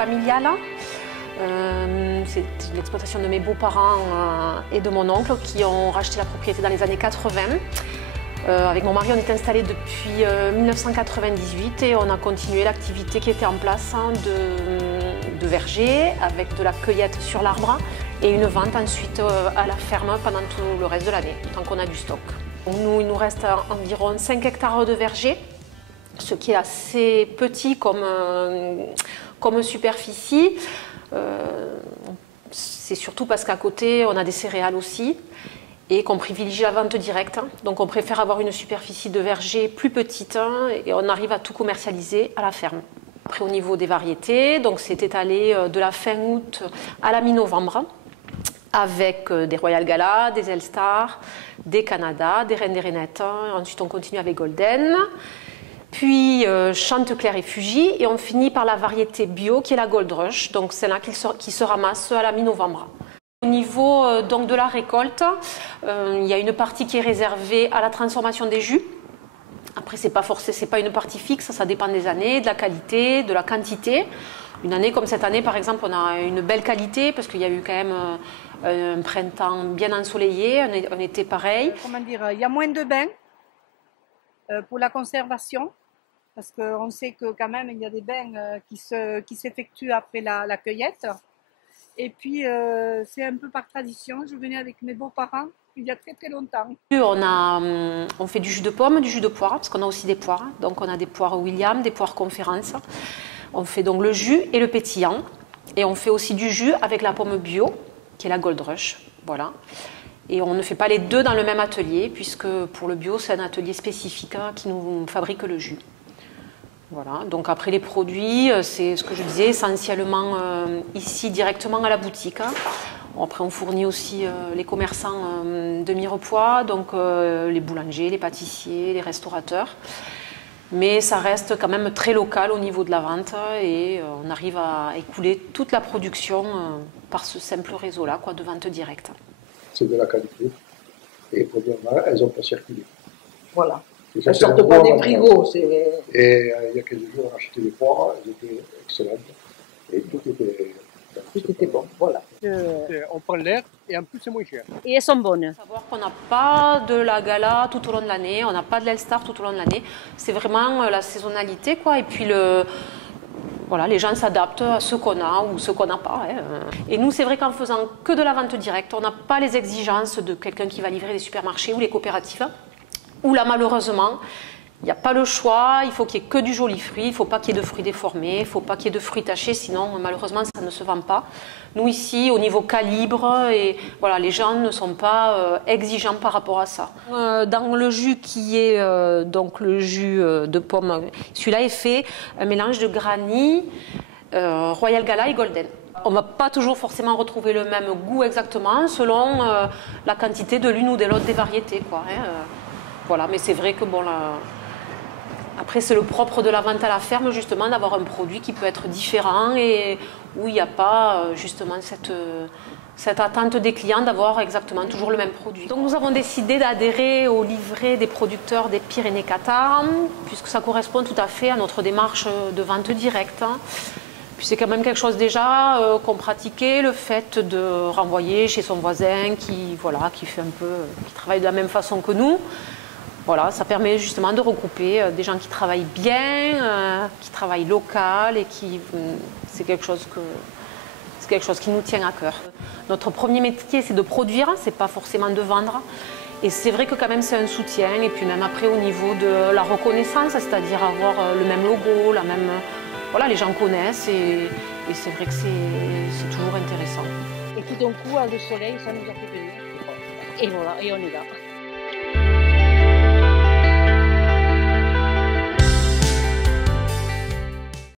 familiale. C'est l'exploitation de mes beaux-parents et de mon oncle qui ont racheté la propriété dans les années 80. Avec mon mari, on est installé depuis 1998 et on a continué l'activité qui était en place de verger avec de la cueillette sur l'arbre et une vente ensuite à la ferme pendant tout le reste de l'année, tant qu'on a du stock. Il nous reste environ 5 hectares de verger, ce qui est assez petit comme superficie. C'est surtout parce qu'à côté, on a des céréales aussi et qu'on privilégie la vente directe. Donc on préfère avoir une superficie de verger plus petite et on arrive à tout commercialiser à la ferme. Après, au niveau des variétés, donc c'est étalé de la fin août à la mi-novembre avec des Royal Gala, des Elstar, des Canada, des Reines des Rainettes. Ensuite, on continue avec Golden. Puis Chantecler et Fuji, et on finit par la variété bio qui est la Gold Rush, donc c'est là qui se ramasse à la mi-novembre. Au niveau donc de la récolte, il y a une partie qui est réservée à la transformation des jus. Après, c'est pas une partie fixe, ça dépend des années, de la qualité, de la quantité. Une année comme cette année, par exemple, on a une belle qualité parce qu'il y a eu quand même un printemps bien ensoleillé, un été pareil. Comment dire, il y a moins de bains pour la conservation. Parce qu'on sait que quand même il y a des bains qui s'effectuent après la cueillette. Et puis c'est un peu par tradition, je venais avec mes beaux-parents il y a très très longtemps. On fait du jus de pomme, du jus de poire, parce qu'on a aussi des poires. Donc on a des poires William, des poires Conférence. On fait donc le jus et le pétillant. Et on fait aussi du jus avec la pomme bio, qui est la Gold Rush. Voilà. Et on ne fait pas les deux dans le même atelier, puisque pour le bio, c'est un atelier spécifique qui nous fabrique le jus. Voilà, donc après les produits, c'est ce que je disais, essentiellement ici directement à la boutique. Après on fournit aussi les commerçants de Mirepoix, donc les boulangers, les pâtissiers, les restaurateurs. Mais ça reste quand même très local au niveau de la vente et on arrive à écouler toute la production par ce simple réseau-là de vente directe. C'est de la qualité et premièrement, elles n'ont pas circulé. Voilà. Elles ne sortent pas des frigos. Et il y a quelques jours, on a acheté des poires, elles étaient excellentes. Et tout était bon, voilà. On prend l'air et en plus c'est moins cher. Et elles sont bonnes. Il faut savoir qu'on n'a pas de la Gala tout au long de l'année, on n'a pas de l'Elstar tout au long de l'année. C'est vraiment la saisonnalité, quoi. Et puis voilà, les gens s'adaptent à ce qu'on a ou ce qu'on n'a pas. Et nous, c'est vrai qu'en faisant que de la vente directe, on n'a pas les exigences de quelqu'un qui va livrer les supermarchés ou les coopératives. Où là, malheureusement, il n'y a pas le choix, il faut qu'il n'y ait que du joli fruit, il ne faut pas qu'il y ait de fruits déformés, il ne faut pas qu'il y ait de fruits tachés, sinon malheureusement ça ne se vend pas. Nous ici, au niveau calibre, et voilà, les gens ne sont pas exigeants par rapport à ça. Dans le jus qui est donc le jus de pomme, celui-là est fait un mélange de Granny, Royal Gala et Golden. On ne va pas toujours forcément retrouver le même goût exactement selon la quantité de l'une ou de l'autre des variétés, quoi. Voilà, mais c'est vrai que bon, là, après c'est le propre de la vente à la ferme justement d'avoir un produit qui peut être différent et où il n'y a pas justement cette attente des clients d'avoir exactement toujours le même produit. Donc nous avons décidé d'adhérer au livret des producteurs des Pyrénées-Catar puisque ça correspond tout à fait à notre démarche de vente directe. Puis c'est quand même quelque chose déjà qu'on pratiquait, le fait de renvoyer chez son voisin qui travaille de la même façon que nous. Voilà, ça permet justement de regrouper des gens qui travaillent bien, qui travaillent local et c'est quelque chose qui nous tient à cœur. Notre premier métier, c'est de produire, c'est pas forcément de vendre. Et c'est vrai que quand même c'est un soutien. Et puis même après au niveau de la reconnaissance, c'est-à-dire avoir le même logo, la même, voilà, les gens connaissent et c'est vrai que c'est toujours intéressant. Et tout d'un coup, le soleil, ça nous a fait venir. Et voilà, et on est là.